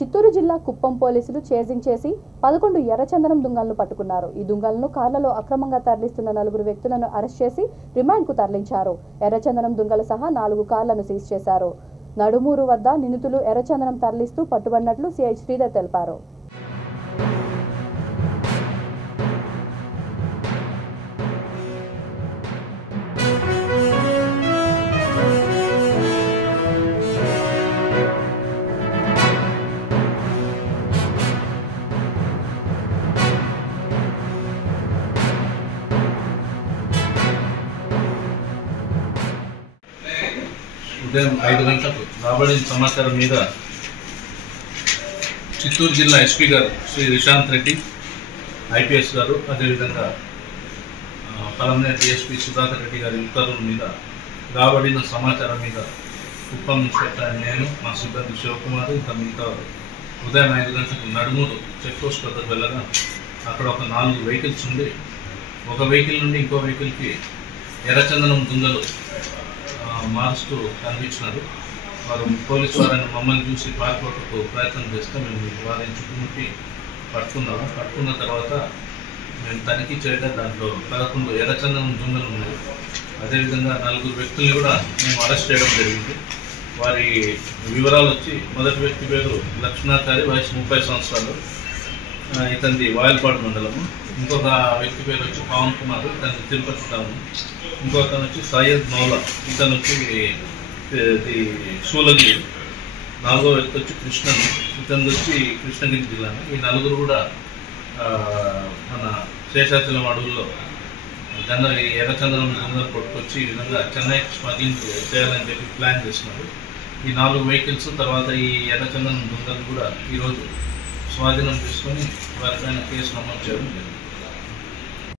చిత్తూరు జిల్లా కుప్పం పోలీసులు చేజింగ్ చేసి 11 ఎర్రచందనం దుంగలను పట్టుకున్నారు. ఈ దుంగలను కార్లలో అక్రమంగా తరలిస్తున్న 4 వ్యక్తులను అరెస్ట్ చేసి రిమాండ్కు తరలించారు. ఎర్రచందనం దుంగలు సహా 4 కార్లను సీజ్ చేశారు. నడుమూరు వద్ద నిందితులు ఎర్రచందనం తరలిస్తూ పట్టుబడినట్లు సిఐ శ్రీధర్ తెలిపారు. ఉదయం 5 గంటలకు రాబడిన సమాచారం మీద చిత్తూరు జిల్లా ఎస్పీ గారు శ్రీ రిశాంత్ రెడ్డి ఐపీఎస్ గారు, అదేవిధంగా పలమనేరు డిఎస్పీ సుధాకర్ రెడ్డి గారి ఉత్తర్వుల మీద రాబడిన సమాచారం మీద కుప్పం ఇన్స్పెక్టర్ నేను, మా సిబ్బంది శివకుమార్, ఇంకా మిగతా ఉదయం 5 గంటలకు నడుమూరు చెక్ పోస్ట్ వద్దకు వెళ్ళగా అక్కడ ఒక 4 వెహికల్స్ ఉండి ఒక వెహికల్ నుండి ఇంకో వెహికల్కి ఎర్రచందనం దుంగలు మారుస్తూ కనిపించినారు. వారు పోలీసు వారిని మమ్మల్ని చూసి పారిపోటకు ప్రయత్నం చేస్తే మేము వారిని చుట్టుముట్టి పట్టుకున్న తర్వాత మేము తనిఖీ చేయగా దాంట్లో 11 ఎర్రచందనం దుంగలు ఉన్నాయి. అదేవిధంగా 4 వ్యక్తుల్ని కూడా మేము అరెస్ట్ చేయడం జరిగింది. వారి వివరాలు వచ్చి మొదటి వ్యక్తి పేరు లక్ష్మణాచారి, వయసు 30 సంవత్సరాలు, ఇతనిది వాయల్పాడు మండలము. ఇంకొక వ్యక్తి పేరు వచ్చి పవన్ కుమార్, ఇతని తిరుపతి టౌన్. ఇంకొకతను వచ్చి సయ్యద్ మౌలా, ఇతను వచ్చి సూలగిరి. 4వ వ్యక్తి వచ్చి కృష్ణన్, ఇతను వచ్చి కృష్ణగిరి జిల్లా. ఈ 4 కూడా మన శేషాచలం అడవుల్లో ఎర్రచందనం దుంగలు కొట్టుకొచ్చి ఈ విధంగా చెన్నైకి స్మగ్లింగ్ చేయాలని చెప్పి ప్లాన్ చేస్తున్నారు. ఈ 4 వెహికల్స్ తర్వాత ఈ ఎర్రచందనం దుంగలు కూడా ఈరోజు స్వాధీనం చేసుకొని వారిపైన కేసు నమోదు చేయడం జరిగింది.